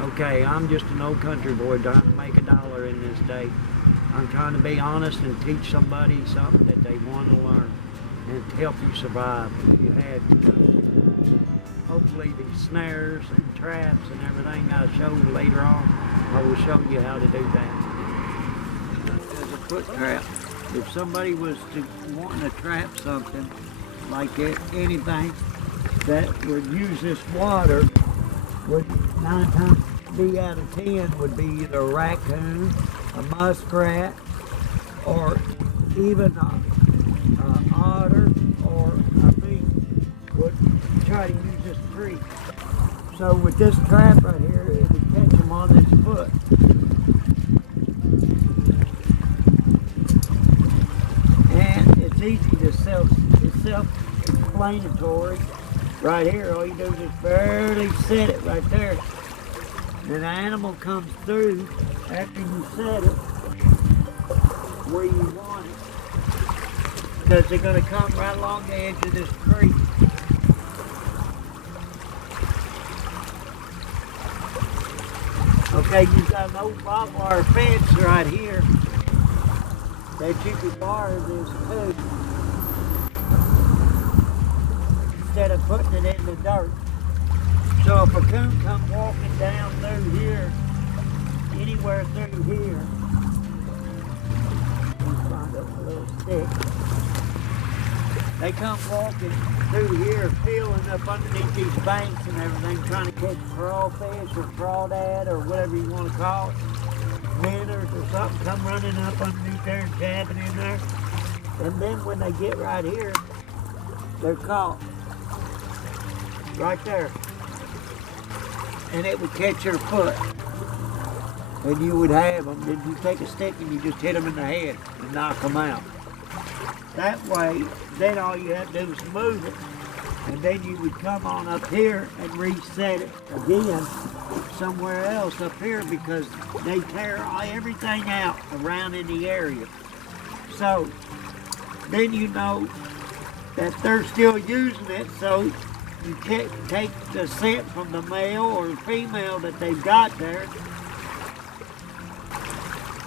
Okay, I'm just an old country boy trying to make $1 in this day. I'm trying to be honest and teach somebody something that they want to learn and to help you survive if you had to. Hopefully these snares and traps and everything I'll show you later on, I will show you how to do that. As a foot trap, if somebody was to want to trap something like anything that would use this water, would 9 times be out of 10 would be either a raccoon, a muskrat, or even a otter or a mink would try to use this creek. So with this trap right here, it would catch them on its foot. And it's easy to it's self-explanatory. Right here, all you do is just barely set it right there. Then the animal comes through after you set it where you want it, because they're going to come right along the edge of this creek. Okay, you've got an old barbed wire fence right here that you could wire this to instead of putting it in the dirt. So if a coon come walking down through here, anywhere through here, let's find up a little stick. They come walking through here, feeling up underneath these banks and everything, trying to catch crawfish or crawdad or whatever you want to call it. Minnows or something come running up underneath there and jabbing in there. And then when they get right here, they're caught. Right there. And it would catch your foot. And you would have them. Then you take a stick and you just hit them in the head and knock them out. That way, then all you have to do is move it. And then you would come on up here and reset it again somewhere else up here, because they tear everything out around in the area. So then you know that they're still using it, so you take the scent from the male or female that they've got there,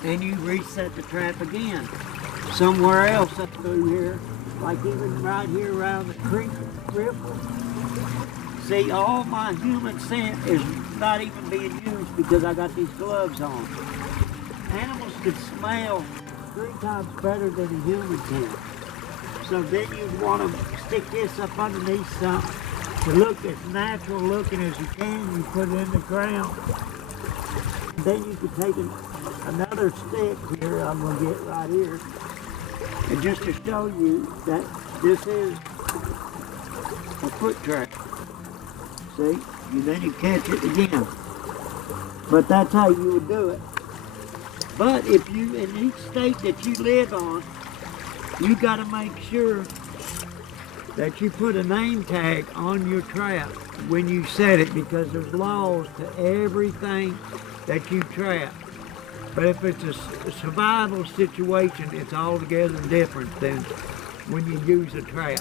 and you reset the trap again somewhere else up through here, like even right here around the creek ripple. See, all my human scent is not even being used because I got these gloves on. Animals can smell 3 times better than a human can. So then you'd want to stick this up underneath something to look as natural looking as you can. You put it in the ground. Then you could take another stick here, I'm going to get right here, and just to show you that this is a foot trap. See? Then you catch it again. But that's how you would do it. But if you, in each state that you live on, you got to make sure that you put a name tag on your trap when you set it, because there's laws to everything that you trap. But if it's a survival situation, it's altogether different than when you use a trap.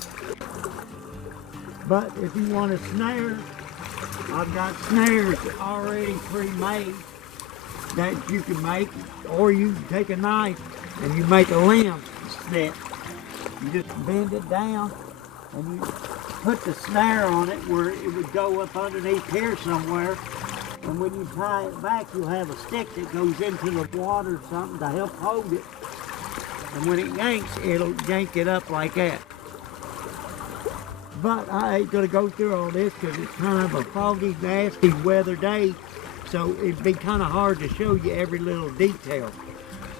But if you want a snare, I've got snares already pre-made that you can make, or you can take a knife and you make a limb snare. You just bend it down and you put the snare on it where it would go up underneath here somewhere. And when you tie it back, you'll have a stick that goes into the water or something to help hold it. And when it yanks, it'll yank it up like that. But I ain't gonna go through all this because it's kind of a foggy, nasty weather day. So it'd be kind of hard to show you every little detail.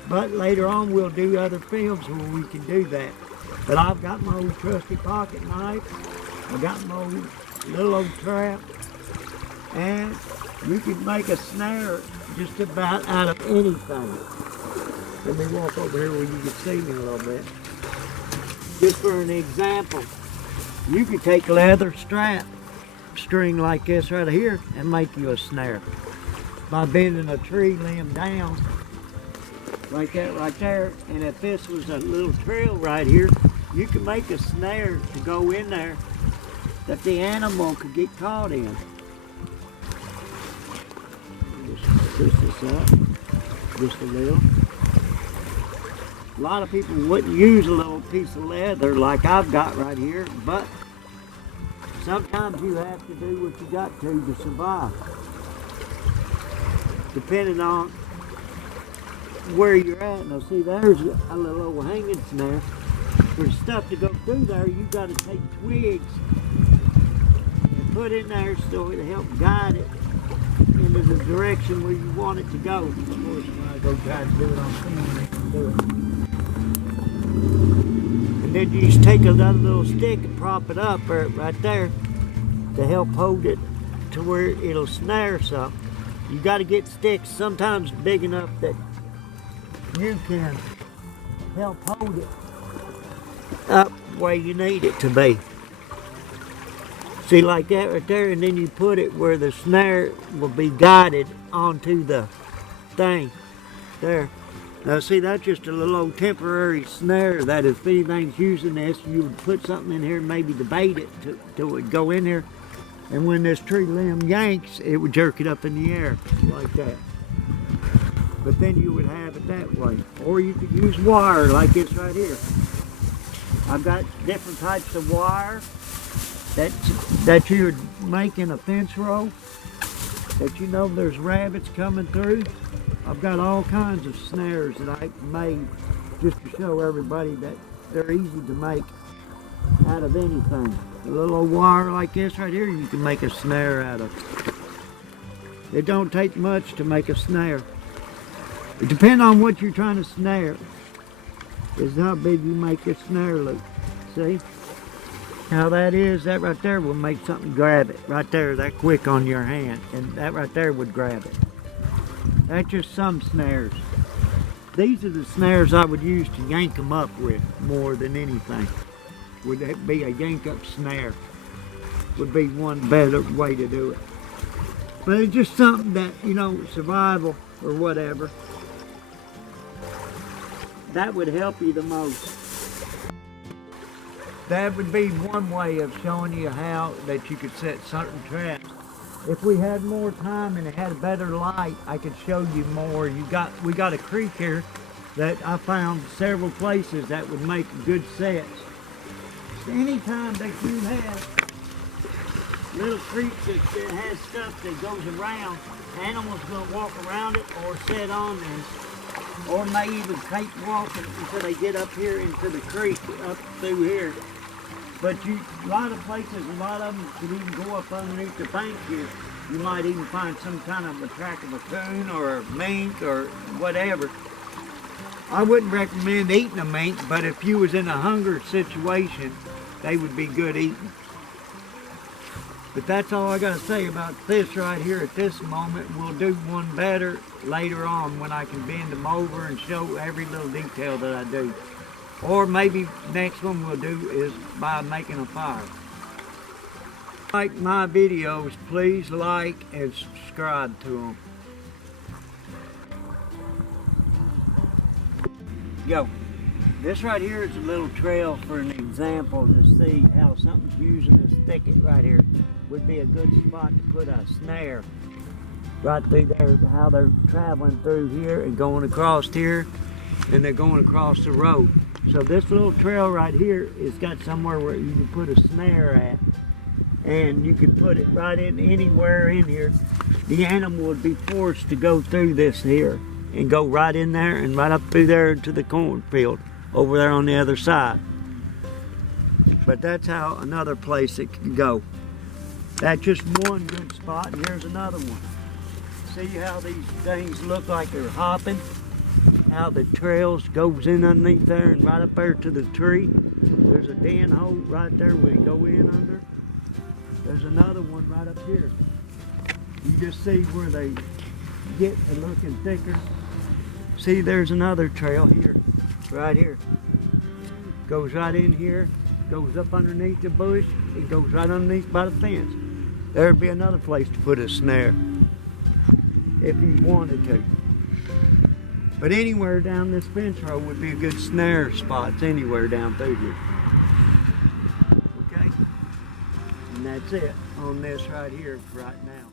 But later on, we'll do other films where we can do that. But I've got my old trusty pocket knife. I got my old little old trap. And you can make a snare just about out of anything. Let me walk over here where you can see me a little bit. Just for an example, you could take leather strap string like this right here and make you a snare by bending a tree limb down like that right there. And if this was a little trail right here, you can make a snare to go in there that the animal could get caught in. twist this up just a little. A lot of people wouldn't use a little piece of leather like I've got right here, but sometimes you have to do what you got to survive. Depending on where you're at. Now see, there's a little overhanging snare. For stuff to go through there, you got to take twigs and put in there so it'll help guide it into the direction where you want it to go. Of course, when I go try to do it on film, I can do it. And then you just take another little stick and prop it up right there to help hold it to where it'll snare something. You got to get sticks sometimes big enough that you can help hold it up where you need it to be. See, like that right there, and then you put it where the snare will be guided onto the thing there. Now see, that's just a little old temporary snare that if anything's using this, you would put something in here maybe to bait it till it would go in there, and when this tree limb yanks, it would jerk it up in the air like that. But then you would have it that way. Or you could use wire like this right here. I've got different types of wire that you would make in a fence row, that you know there's rabbits coming through. I've got all kinds of snares that I made just to show everybody that they're easy to make out of anything. A little old wire like this right here, you can make a snare out of. It don't take much to make a snare. It depends on what you're trying to snare. Is how big you make your snare loop. See? How that is, that right there will make something grab it. Right there, that quick on your hand. And that right there would grab it. That's just some snares. These are the snares I would use to yank them up with more than anything. Would that be a yank up snare? Would be one better way to do it. But it's just something that, you know, survival or whatever. That would help you the most. That would be one way of showing you how that you could set certain traps. If we had more time and it had a better light, I could show you more. We got a creek here that I found several places that would make good sets. Anytime that you have little creeks that has stuff that goes around, animals will walk around it or sit on this, or may even keep walking until they get up here into the creek, up through here. But a lot of places, a lot of them could even go up underneath the bank here. You might even find some kind of a track of a coon or a mink or whatever. I wouldn't recommend eating a mink, but if you was in a hunger situation, they would be good eating. But that's all I got to say about this right here at this moment. We'll do one better later on when I can bend them over and show every little detail that I do. Or maybe next one we'll do is by making a fire. Like my videos, please like and subscribe to them. Go. This right here is a little trail for an example to see how something's using this thicket right here. Would be a good spot to put a snare right through there, how they're traveling through here and going across here, and they're going across the road. So this little trail right here has got somewhere where you can put a snare at, and you can put it right in anywhere in here. The animal would be forced to go through this here and go right in there and right up through there to the cornfield over there on the other side. But that's how another place it can go. That's just one good spot, and here's another one. See how these things look like they're hopping? How the trails goes in underneath there and right up there to the tree. There's a den hole right there where you go in under. There's another one right up here. You just see where they get to looking thicker. See, there's another trail here, right here. Goes right in here, goes up underneath the bush, it goes right underneath by the fence. There'd be another place to put a snare if you wanted to. But anywhere down this fence row would be a good snare spots anywhere down through here. Okay? And that's it on this right here right now.